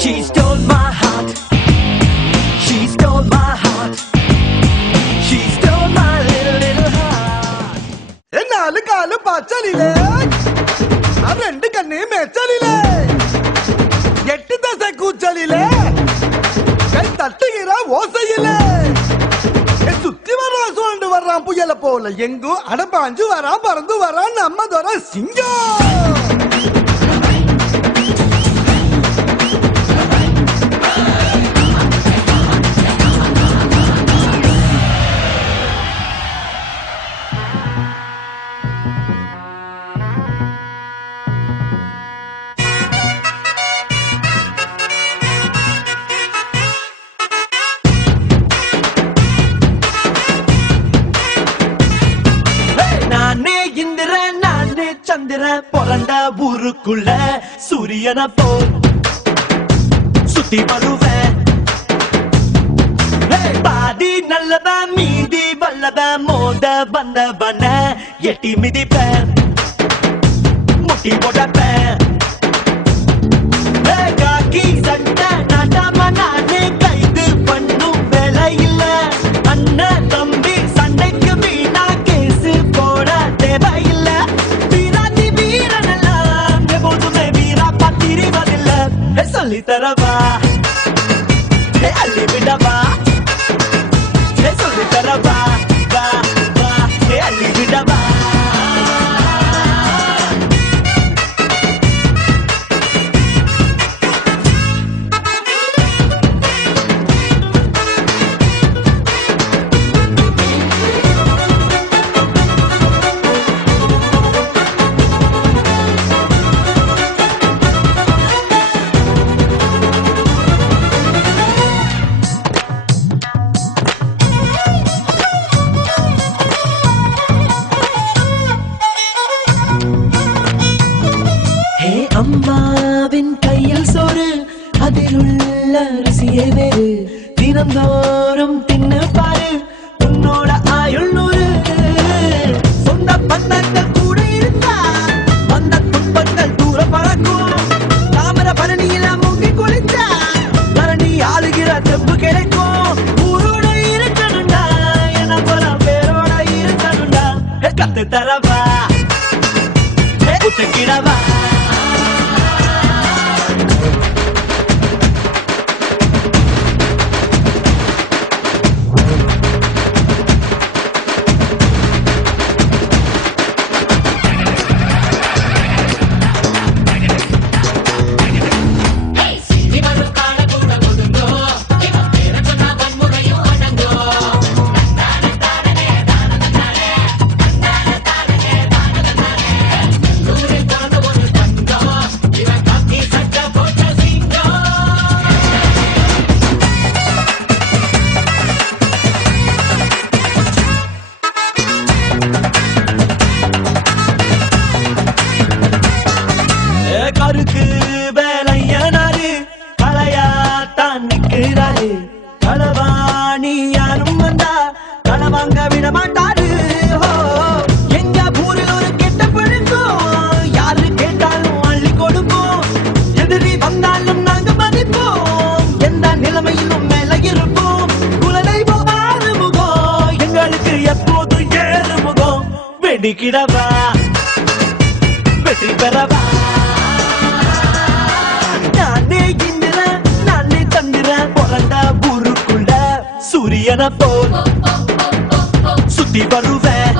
She stole my heart. She stole my heart. She stole my little heart. நாலு காலு பச்சலிலே ரெண்டு கண்ணு மேச்சலிலே எட்டு தசை கூச்சலிலே கை தட்டுகிற ஓசையிலே சுத்தி வர்றான் சுழண்டு வர்றான் புயல போல எங்கும் அடப்பாஞ்சு வரான் பறந்து வரான் நம்ம தோற சிங்கம். சந்திர பொறண்ட ஊருக்குள்ள சூரியன போல் சுத்தி வருவேன். பாதி நல்லவன் மீதி வல்லவன் மோத வந்தவன எட்டி மிதிப்பேன் முட்டி போடப்பேன். காக்கி சட்டை நாட்டாம நானே கைது பண்ணும் வேலை இல்ல. அண்ணன் தம்பி சண்டைக்கு வீணா கேசு போட தேவையில்ல. சொல்லி தரவா அள்ளி விடவா சொல்லி தரவா வா வா அள்ளி விடவா. அம்மாவின் கையில் சோறு அதில் உள்ள ருசியே வேறு. தினந்தோறும் தின்னு பாரு உன்னோட ஆயுள் நூறு. சொந்த பந்தங்கள் கூட இருந்தா வந்த துன்பங்கள் தூர பறக்கும். தாமர பரணியில மூங்கி குளித்தா பரணி ஆளுகிற தெப்பு கிடைக்கும். ஊரோட இருக்கணும்டா என போல பேரோட இருக்கணும்டா. கத்து தரவா ஒத்துக்கிடவா. கருக்கு வேலையனாரு களையாத்தான் நிற்கிறாரு. களவாணி யாரும் வந்தா களவாங்க விட மாட்டாரு. எங்க ஊரில் ஒரு கெட்ட பழக்கம் யாரு கேட்டாலும் அள்ளி கொடுப்போம். எதிரி வந்தாலும் நாங்க மதிப்போம். எந்த நிலைமையிலும் மேல இருப்போம். குலதெய்வம் ஆறுமுகம் எங்களுக்கு எப்போது ஏறுமுகம். வெடிக்கிடவா வெற்றி பெறவா. சூரியன போல் சுத்தி வருவேன்.